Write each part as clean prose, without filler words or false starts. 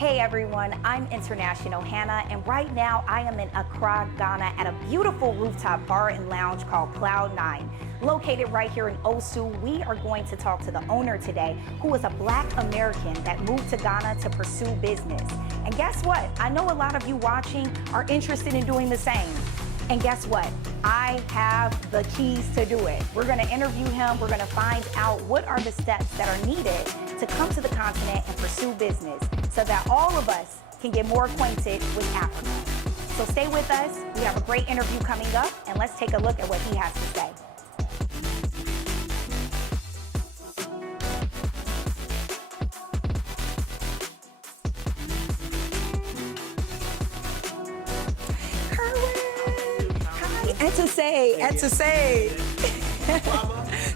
Hey everyone, I'm International Hannah, and right now I am in Accra, Ghana at a beautiful rooftop bar and lounge called Cloud9. Located right here in Osu, we are going to talk to the owner today, who is a Black American that moved to Ghana to pursue business. And guess what? I know a lot of you watching are interested in doing the same. And guess what? I have the keys to do it. We're gonna interview him. We're gonna find out what are the steps that are needed to come to the continent and pursue business so that all of us can get more acquainted with Africa. So stay with us. We have a great interview coming up, and let's take a look at what he has to say. And to say.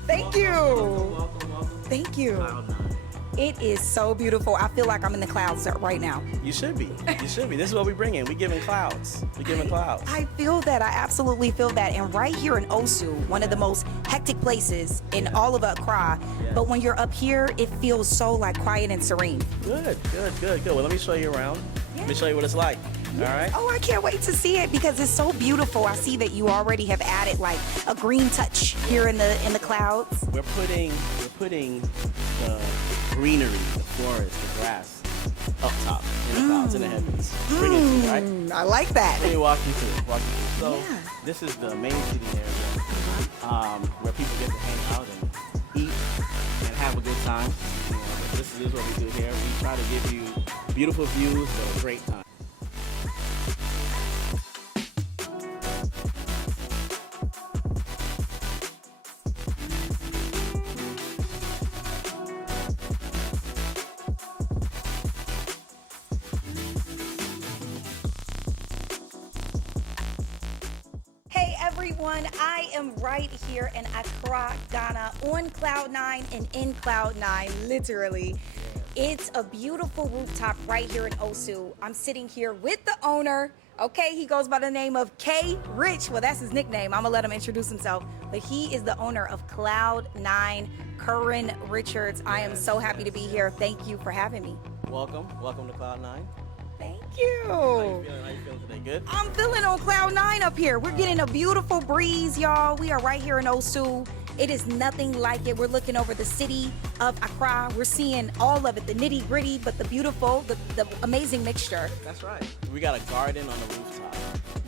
Thank you. Welcome. Thank you. Cloud9. It is so beautiful. I feel like I'm in the clouds right now. You should be. This is what we bring in. We giving clouds. I feel that. I absolutely feel that. And right here in Osu, one of the most hectic places in all of Accra. Yes. But when you're up here, it feels so like quiet and serene. Good. Well, let me show you around. Let me show you what it's like. All right. Oh, I can't wait to see it because it's so beautiful. I see that you already have added like a green touch here in the clouds. We're putting the greenery, the forest, the grass up top in the clouds, in the heavens. Bring it to you, right? I like that. Let me walk you through. So Yeah. this is the main seating area where people get to hang out and eat and have a good time. You know, this is what we do here. We try to give you beautiful views for a great time. Hey everyone, I am right here in Accra, Ghana, on Cloud9 and in Cloud9, literally. It's a beautiful rooftop right here in Osu. I'm sitting here with the owner. Okay, he goes by the name of K Rich. Well, that's his nickname. I'm gonna let him introduce himself. But he is the owner of Cloud9, Kerwin Richards. I am so happy to be here. Thank you for having me. Welcome to Cloud9. Thank How you you. feeling today? Good? I'm feeling on Cloud9 up here. We're getting a beautiful breeze, y'all. We are right here in Osu. It is nothing like it. We're looking over the city of Accra. We're seeing all of it, the nitty gritty, but the beautiful, the amazing mixture. That's right. We got a garden on the rooftop,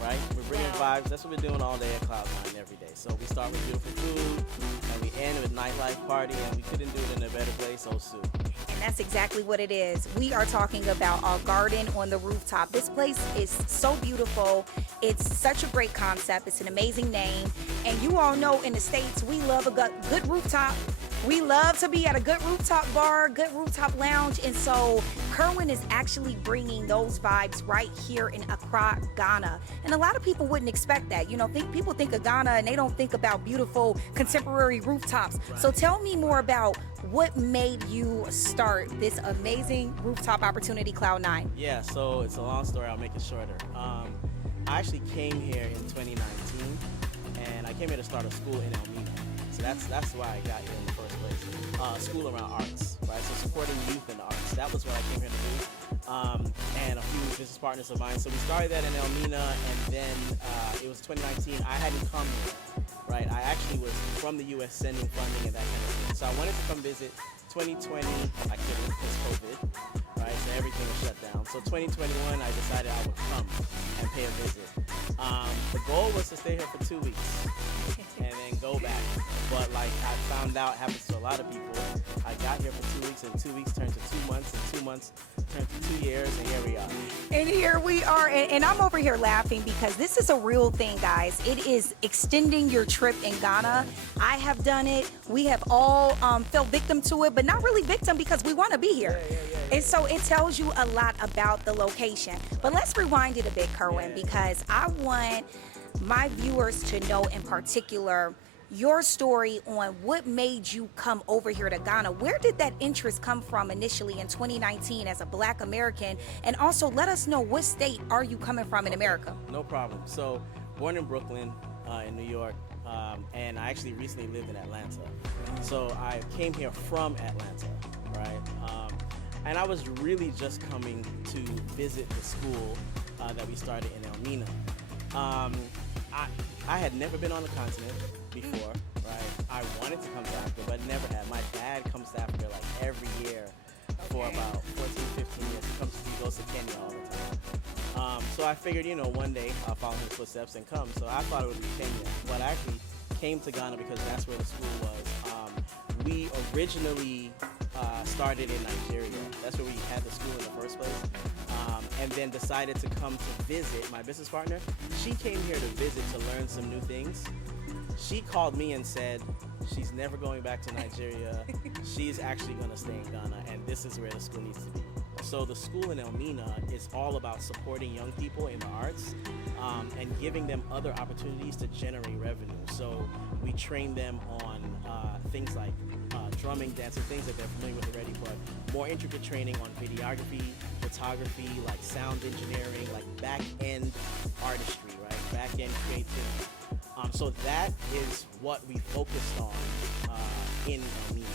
right? We're bringing vibes. That's what we're doing all day at Cloud9 every day. So we start with beautiful food, and we end with nightlife party, and we couldn't do it in a better place, Osu. And that's exactly what it is. We are talking about our garden on the rooftop. This place is so beautiful. It's such a great concept. It's an amazing name. And you all know in the States, we love a good rooftop. We love to be at a good rooftop bar, good rooftop lounge. And so Kerwin is actually bringing those vibes right here in Accra, Ghana. And a lot of people wouldn't expect that. You know, people think of Ghana and they don't think about beautiful contemporary rooftops. Right. So tell me more about what made you start this amazing rooftop opportunity, Cloud9? Yeah, so it's a long story. I'll make it shorter. I actually came here in 2019, and I came here to start a school in Elmina. So that's why I got here in the first place. School around arts, right? So supporting youth in the arts. That was what I came here to do. And a few business partners of mine. So we started that in Elmina, and then it was 2019. I hadn't come here, right? I actually was from the U.S. sending funding and that kind of thing. So I wanted to come visit. 2020, I couldn't because COVID, right? So everything was shut down. So 2021, I decided I would come and pay a visit. The goal was to stay here for 2 weeks and then go back. But like I found out happens to a lot of people, I got here for 2 weeks, and 2 weeks turned to 2 months, and 2 months turned to 2 years, and here we are. And here we are, and I'm over here laughing because this is a real thing, guys. It is extending your trip in Ghana. I have done it. We have all fell victim to it, but not really victim because we want to be here. And so it tells you a lot about the location. But let's rewind it a bit, Kerwin, because I want my viewers to know in particular your story on what made you come over here to Ghana. Where did that interest come from initially in 2019 as a Black American? And also let us know, what state are you coming from in America? No problem. So born in Brooklyn, in New York, and I actually recently lived in Atlanta. So I came here from Atlanta, right? And I was really just coming to visit the school that we started in Elmina. I had never been on the continent before, right? I wanted to come to Africa, but never had. My dad comes to Africa like every year for about 14, 15 years. He goes to Kenya all the time. So I figured, you know, one day I'll follow his footsteps and come. So I thought it would be Kenya, but I actually came to Ghana because that's where the school was. We originally started in Nigeria. That's where we had the school in the first place. And then decided to come to visit. My business partner, she came here to visit to learn some new things. She called me and said she's never going back to Nigeria. She's actually going to stay in Ghana, and this is where the school needs to be. So the school in Elmina is all about supporting young people in the arts and giving them other opportunities to generate revenue. So we train them on things like drumming, dancing, things that they're familiar with already, but more intricate training on videography, photography, like sound engineering, like back-end artistry, right? Back-end creativity. So that is what we focused on in Elmina.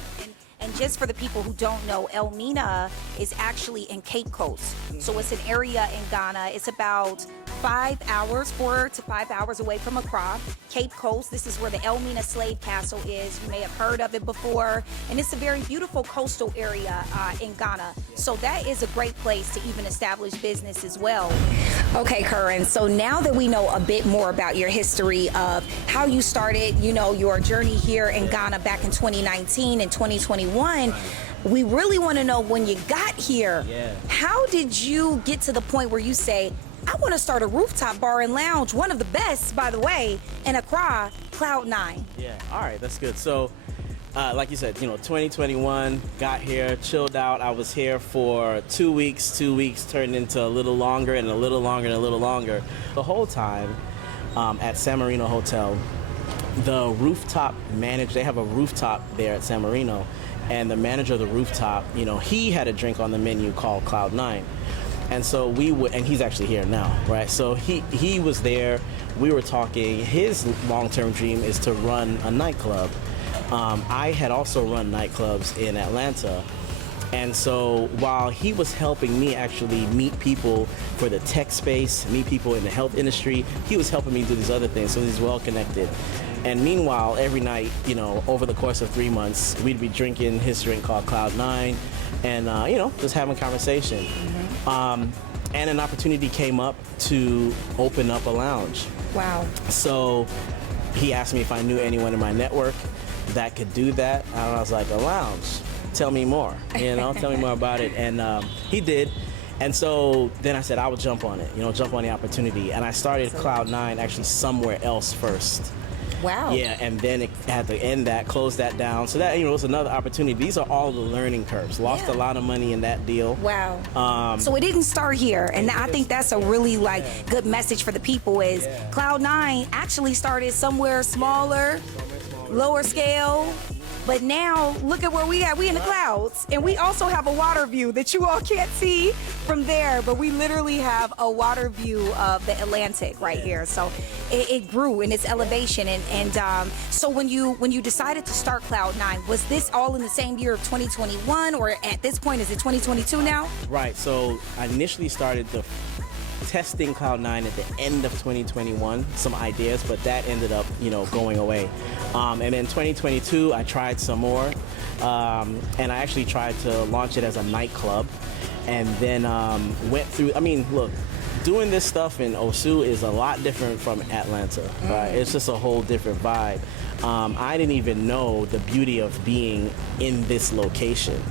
And just for the people who don't know, Elmina is actually in Cape Coast. So it's an area in Ghana. It's about 4 to 5 hours away from Accra, Cape Coast. This is where the Elmina Slave Castle is. You may have heard of it before. And it's a very beautiful coastal area in Ghana. So that is a great place to even establish business as well. Okay, Kerwin, so now that we know a bit more about your history of how you started, you know, your journey here in Ghana back in 2019 and 2021, we really want to know when you got here, how did you get to the point where you say, I want to start a rooftop bar and lounge, one of the best, by the way, in Accra, Cloud9? Yeah, all right, that's good. So, like you said, you know, 2021, got here, chilled out. I was here for 2 weeks. 2 weeks turned into a little longer and a little longer and a little longer. The whole time at San Marino Hotel, the rooftop manager, they have a rooftop there at San Marino, and the manager of the rooftop, you know, he had a drink on the menu called Cloud9. And so we would, and he's actually here now, right? So he was there, we were talking. His long-term dream is to run a nightclub. I had also run nightclubs in Atlanta. And so while he was helping me actually meet people for the tech space, meet people in the health industry, he was helping me do these other things, so he's well connected. And meanwhile, every night, you know, over the course of 3 months, we'd be drinking his drink called Cloud9 and, you know, just having conversation. And an opportunity came up to open up a lounge. Wow. So he asked me if I knew anyone in my network that could do that. And I was like, a lounge? Tell me more, you know, tell me more about it. And he did. And so then I said I would jump on it, you know, jump on the opportunity. And I started Cloud9 actually somewhere else first. Wow. Yeah, and then it had to end that, close that down. So that, you know, was another opportunity. These are all the learning curves. Lost a lot of money in that deal. Wow. So it didn't start here, and I think that's a really good message for the people is Cloud9 actually started somewhere smaller, lower scale. But now, look at where we at. We in the clouds, and we also have a water view that you all can't see from there, but we literally have a water view of the Atlantic right here. So it grew in its elevation. And so when you decided to start Cloud9, was this all in the same year of 2021, or at this point, is it 2022 now? Right, so I initially started the testing Cloud9 at the end of 2021, some ideas, but that ended up, you know, going away. And then 2022, I tried some more, and I actually tried to launch it as a nightclub, and then went through, I mean, look, doing this stuff in Osu is a lot different from Atlanta, right? It's just a whole different vibe. I didn't even know the beauty of being in this location.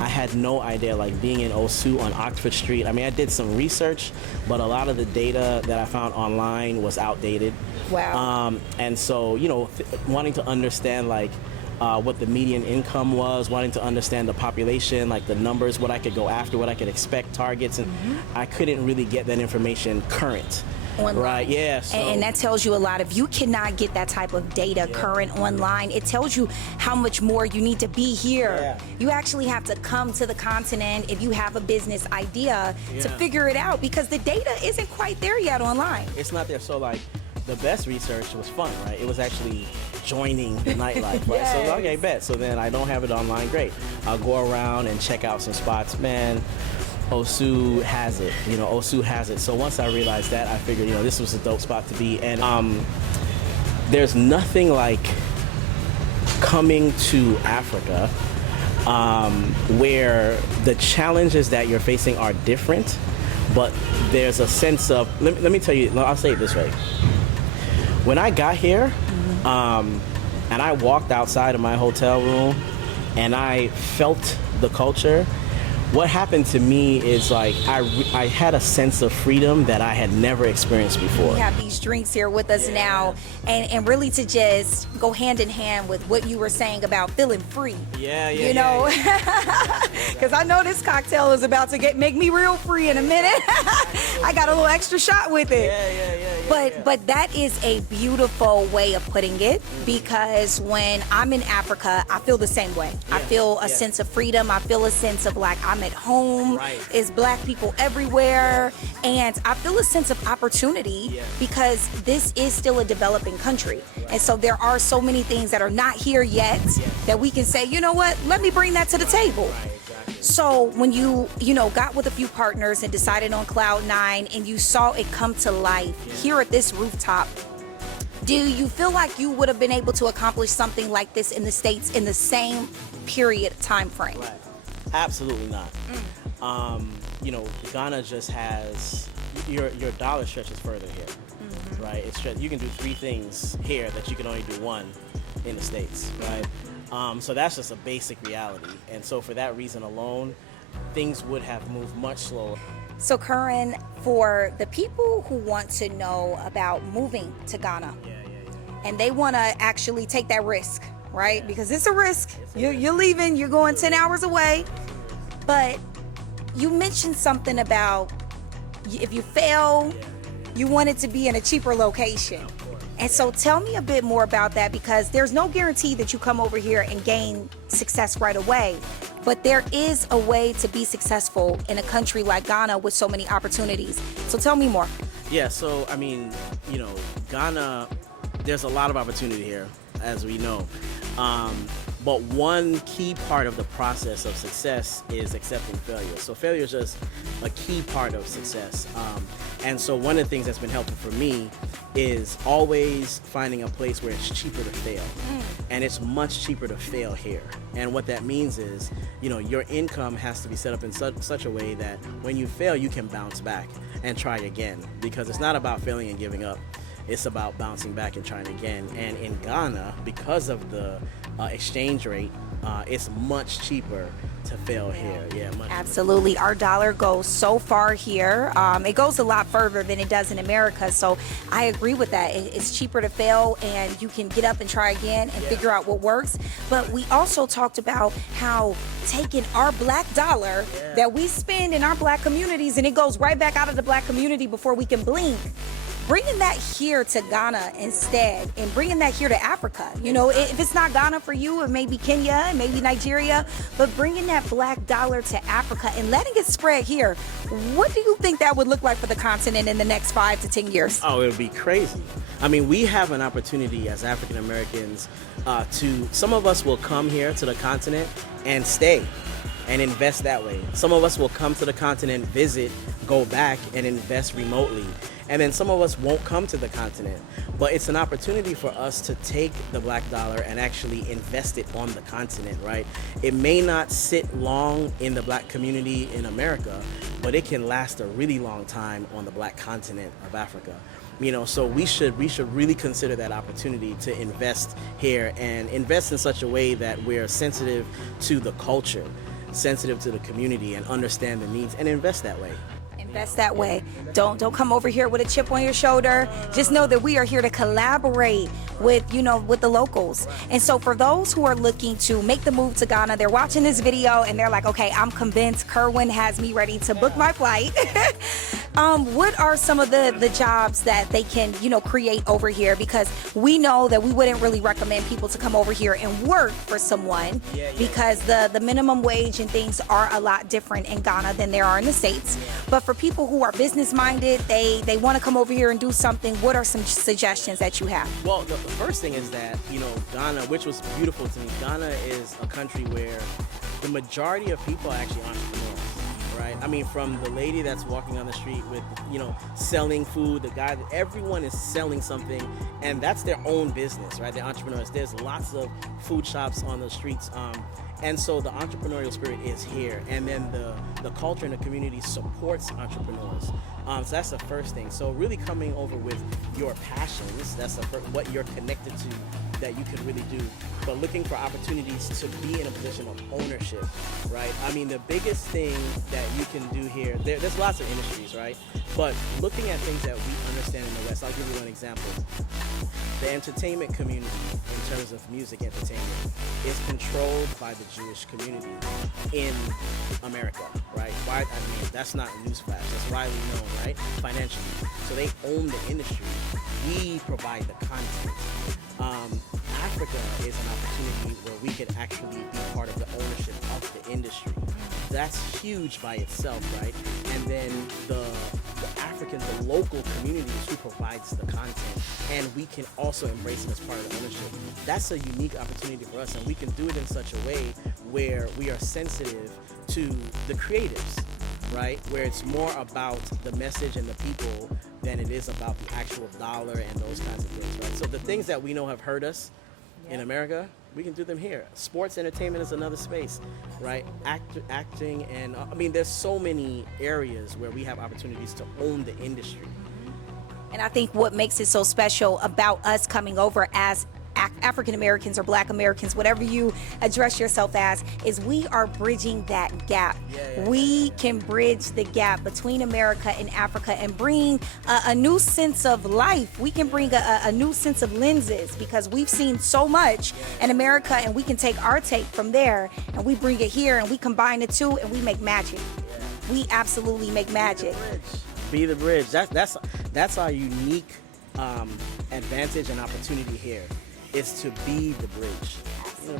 I had no idea, like being in Osu on Oxford Street. I mean, I did some research, but a lot of the data that I found online was outdated. Wow. And so, you know, wanting to understand like what the median income was, wanting to understand the population, like the numbers, what I could go after, what I could expect, targets, and I couldn't really get that information current. Online. Right, yeah. So. And that tells you a lot. If you cannot get that type of data current online, it tells you how much more you need to be here. Yeah. You actually have to come to the continent if you have a business idea to figure it out, because the data isn't quite there yet online. It's not there. So like the best research was fun, right? It was actually joining the nightlife, right? Yes. So, okay, bet. So then I don't have it online, great. I'll go around and check out some spots. Man, Osu has it, Osu has it. So once I realized that, I figured, this was a dope spot to be. And there's nothing like coming to Africa where the challenges that you're facing are different, but there's a sense of, let me tell you, I'll say it this way. When I got here, and I walked outside of my hotel room and I felt the culture, what happened to me is like I had a sense of freedom that I had never experienced before. We have these drinks here with us now, and really to just go hand in hand with what you were saying about feeling free. Because I know this cocktail is about to make me real free in a minute. I got a little extra shot with it. But that is a beautiful way of putting it, because when I'm in Africa, I feel the same way. I feel a sense of freedom. I feel a sense of like I'm at home. It's black people everywhere, and I feel a sense of opportunity because this is still a developing country, and so there are so many things that are not here yet that we can say, you know what, let me bring that to the table. So when you got with a few partners and decided on Cloud9 and you saw it come to life here at this rooftop, do you feel like you would have been able to accomplish something like this in the States in the same period time frame? Absolutely not. Ghana just has your dollar stretches further here, right? You can do 3 things here that you can only do 1 in the States, right? So that's just a basic reality, and so for that reason alone, things would have moved much slower. So Kerwin, for the people who want to know about moving to Ghana, and they want to actually take that risk, right? Because it's a risk. You're leaving, you're going 10 hours away. But you mentioned something about if you fail, you want it to be in a cheaper location. And so tell me a bit more about that, because there's no guarantee that you come over here and gain success right away. But there is a way to be successful in a country like Ghana with so many opportunities. So tell me more. Yeah, so I mean, Ghana, there's a lot of opportunity here, as we know. But one key part of the process of success is accepting failure. So failure is just a key part of success. And so one of the things that's been helpful for me is always finding a place where it's cheaper to fail. And it's much cheaper to fail here. And what that means is, your income has to be set up in such a way that when you fail, you can bounce back and try again. Because it's not about failing and giving up. It's about bouncing back and trying again. And in Ghana, because of the exchange rate, it's much cheaper to fail here. Absolutely. Our dollar goes so far here. It goes a lot further than it does in America. So I agree with that. It's cheaper to fail, and you can get up and try again and figure out what works. But we also talked about how taking our black dollar that we spend in our black communities, and it goes right back out of the black community before we can blink, bringing that here to Ghana instead, and bringing that here to Africa. If it's not Ghana for you, it may be Kenya, it may be Nigeria, but bringing that black dollar to Africa and letting it spread here, what do you think that would look like for the continent in the next 5 to 10 years? Oh, it would be crazy. I mean, we have an opportunity as African Americans some of us will come here to the continent and stay and invest that way. Some of us will come to the continent, visit, go back and invest remotely. And then some of us won't come to the continent. But it's an opportunity for us to take the black dollar and actually invest it on the continent, right? It may not sit long in the black community in America, but it can last a really long time on the black continent of Africa. So we should really consider that opportunity to invest here, and invest in such a way that we're sensitive to the culture, sensitive to the community, and understand the needs, and invest that way. Invest that way. Don't come over here with a chip on your shoulder. Just know that we are here to collaborate with the locals. And so for those who are looking to make the move to Ghana, they're watching this video and they're like, okay, I'm convinced Kerwin has me ready to book my flight. What are some of the jobs that they can, create over here? Because we know that we wouldn't really recommend people to come over here and work for someone because the minimum wage and things are a lot different in Ghana than there are in the States. But for people who are business minded, they want to come over here and do something. What are some suggestions that you have? Well, the first thing is that, Ghana, which was beautiful to me, Ghana is a country where the majority of people are actually entrepreneurs. Right? I mean, from the lady that's walking on the street with, selling food, the guy, everyone is selling something, and that's their own business, right? They're entrepreneurs. There's lots of food shops on the streets, and so the entrepreneurial spirit is here, and then the culture and the community supports entrepreneurs. So that's the first thing. So really coming over with your passions, that's what you're connected to that you can really do, but looking for opportunities to be in a position of ownership, right? I mean, the biggest thing that you can do here, there's lots of industries, right? But looking at things that we understand in the West, I'll give you one example. The entertainment community, in terms of music entertainment, is controlled by the Jewish community in America, right? Why? I mean, that's not a newsflash. That's widely known, right? Financially. So they own the industry. We provide the content. Africa is an opportunity where we could actually be part of the ownership of the industry. That's huge by itself, right? And then the African, the local communities who provides the content, and we can also embrace them as part of the ownership. That's a unique opportunity for us, and we can do it in such a way where we are sensitive to the creatives, right? Where it's more about the message and the people than it is about the actual dollar and those kinds of things, right? So the things that we know have hurt us in America, we can do them here. Sports entertainment is another space, right? Acting, and I mean, there's so many areas where we have opportunities to own the industry. And I think what makes it so special about us coming over as African Americans or Black Americans, whatever you address yourself as, is we are bridging that gap. We can bridge the gap between America and Africa and bring a new sense of life. We can bring a new sense of lenses because we've seen so much in America, and we can take our take from there and we bring it here and we combine the two and we make magic. We absolutely make magic. Be the bridge. That's our unique advantage and opportunity here. Is to be the bridge.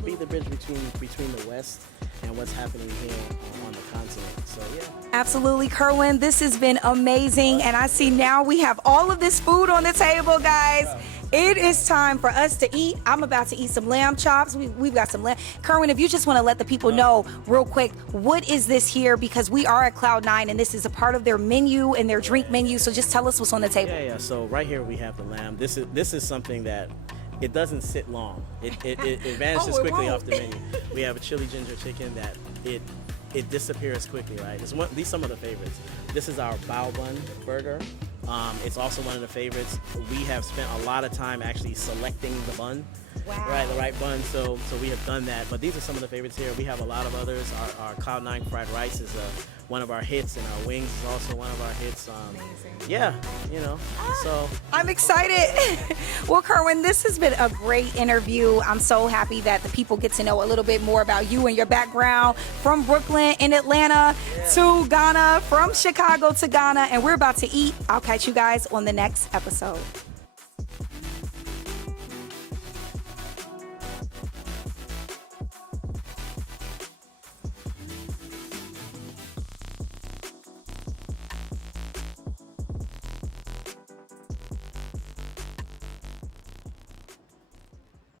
Be the bridge between the West and what's happening here on the continent. So Absolutely, Kerwin. This has been amazing, and I see now we have all of this food on the table, guys. It is time for us to eat. I'm about to eat some lamb chops. We've got some lamb. Kerwin, if you just want to let the people know real quick, what is this here? Because we are at Cloud9, and this is a part of their menu and their drink menu. So just tell us what's on the table. Yeah. So right here we have the lamb. This is something that it doesn't sit long. It vanishes quickly off the menu. We have a chili ginger chicken that it disappears quickly, right? These are some of the favorites. This is our bao bun burger. It's also one of the favorites. We have spent a lot of time actually selecting the bun, right, the right bun. So we have done that. But these are some of the favorites here. We have a lot of others. Our Cloud9 fried rice is one of our hits, and our wings is also one of our hits. Yeah, so. I'm excited. Well, Kerwin, this has been a great interview. I'm so happy that the people get to know a little bit more about you and your background from Brooklyn in Atlanta to Ghana, from Chicago to Ghana, and we're about to eat. I'll catch you guys on the next episode.